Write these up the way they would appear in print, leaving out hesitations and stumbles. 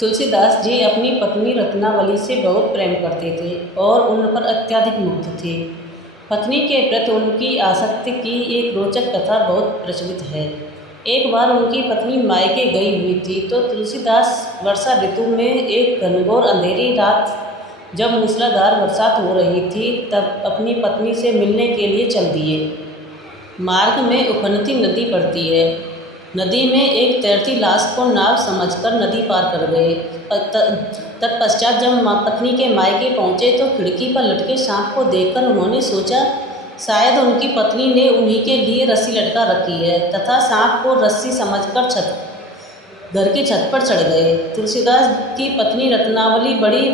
तुलसीदास जी अपनी पत्नी रत्नावली से बहुत प्रेम करते थे और उन पर अत्यधिक मुग्ध थे। पत्नी के प्रति उनकी आसक्ति की एक रोचक कथा बहुत प्रचलित है। एक बार उनकी पत्नी मायके गई हुई थी तो तुलसीदास वर्षा ऋतु में एक घनघोर अंधेरी रात जब मूसलाधार बरसात हो रही थी तब अपनी पत्नी से मिलने के लिए चल दिए। मार्ग में उफनती नदी पड़ती है। नदी में एक तैरती लाश को नाव समझकर नदी पार कर गए। तत्पश्चात जब पत्नी के मायके पहुँचे तो खिड़की पर लटके सांप को देखकर उन्होंने सोचा शायद उनकी पत्नी ने उन्हीं के लिए रस्सी लटका रखी है तथा सांप को रस्सी समझकर घर की छत पर चढ़ गए। तुलसीदास की पत्नी रत्नावली बड़ी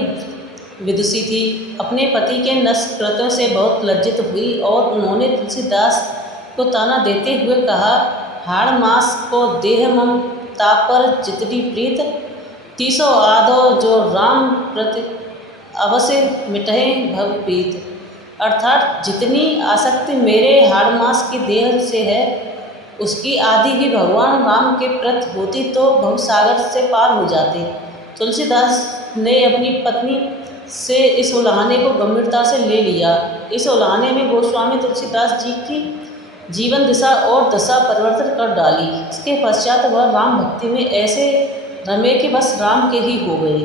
विदुषी थी। अपने पति के नष्ट कृत्यों से बहुत लज्जित हुई और उन्होंने तुलसीदास को ताना देते हुए कहा, हाड़ मास को देह मम तापर जितनी प्रीत, तीसो आदो जो राम प्रति अवश्य मिटहे भव प्रीत। अर्थात जितनी आसक्ति मेरे हाड़ मास की देह से है उसकी आदि भी भगवान राम के प्रति होती तो भवसागर से पार हो जाते। तुलसीदास ने अपनी पत्नी से इस उलाहने को गंभीरता से ले लिया। इस उलाहने में गोस्वामी तुलसीदास जी की जीवन दिशा और दशा परिवर्तन कर डाली। इसके पश्चात वह राम भक्ति में ऐसे रमे कि बस राम के ही हो गए।